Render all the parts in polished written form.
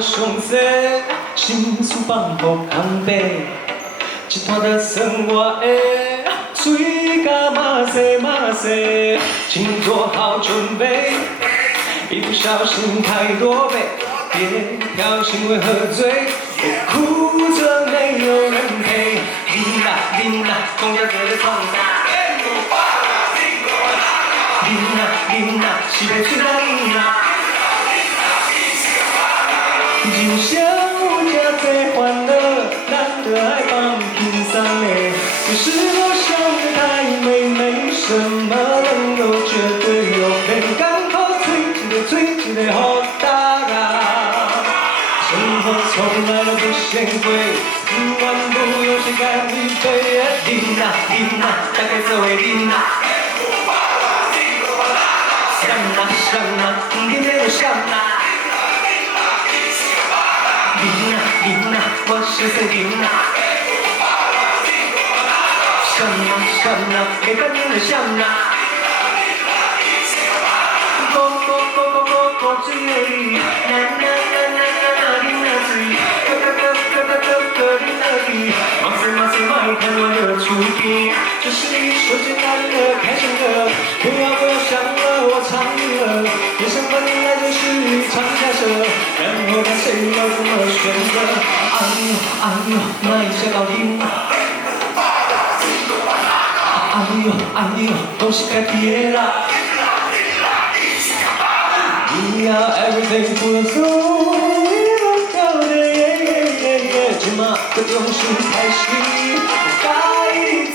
我上济，心事放乎空白，一摊的生活的水甲马西马西，请做好准备，一不小心太多杯，别小心会喝醉，我哭着没有人陪，琳娜琳娜，总要这个痛打。 琳娜，是要出来琳娜。人生有这多烦恼，咱就爱放轻松的。有时候想得太美，没什么能够绝对有。连港口吹一个好大啊。生活从来都不嫌贵，10万步有谁敢预备？琳娜，大家做伙琳娜。 香啊，你没有香啊！琳娜，我是谁琳娜？香啊，每个人的香啊！go 追，啦啦琳娜追，go琳娜追，马赛迈看我的出品，这是一首简单的开心歌，不要想了，我唱了，别想把你来就是唱下舌，然后看谁要怎么选择。哎呦，那一下到底？哎呦，东西该别啦。We are everything full of soul, we are proud, yeah. 芝麻的用心开始，该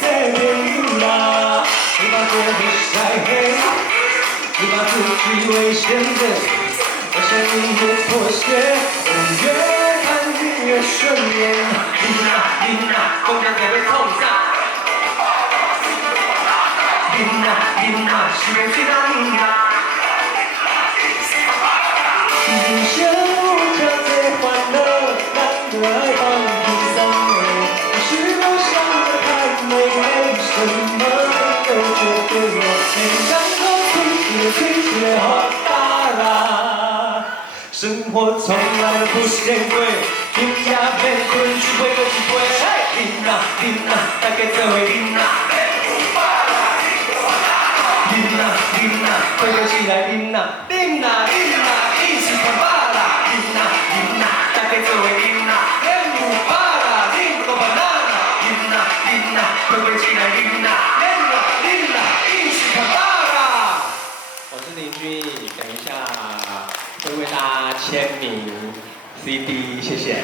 在变啦，你把这里晒黑。 你把自己危险的，我想你不妥协，我越看越顺眼。琳娜，公交车被冲上。琳娜，是要去哪里呀？人生无常最欢乐，难得爱放轻松的。有时候想得太美，没什么能够绝对有。吹得好大啦！生活从来都不嫌贵，天涯变困，聚会有机会。琳娜，大家做伙琳娜。琳娜，快乐起来琳娜，一起唱吧啦！琳娜，大家做伙琳娜。琳娜，快乐起来琳娜，一起唱吧。 我是林君，等一下会为大家签名 CD，谢谢。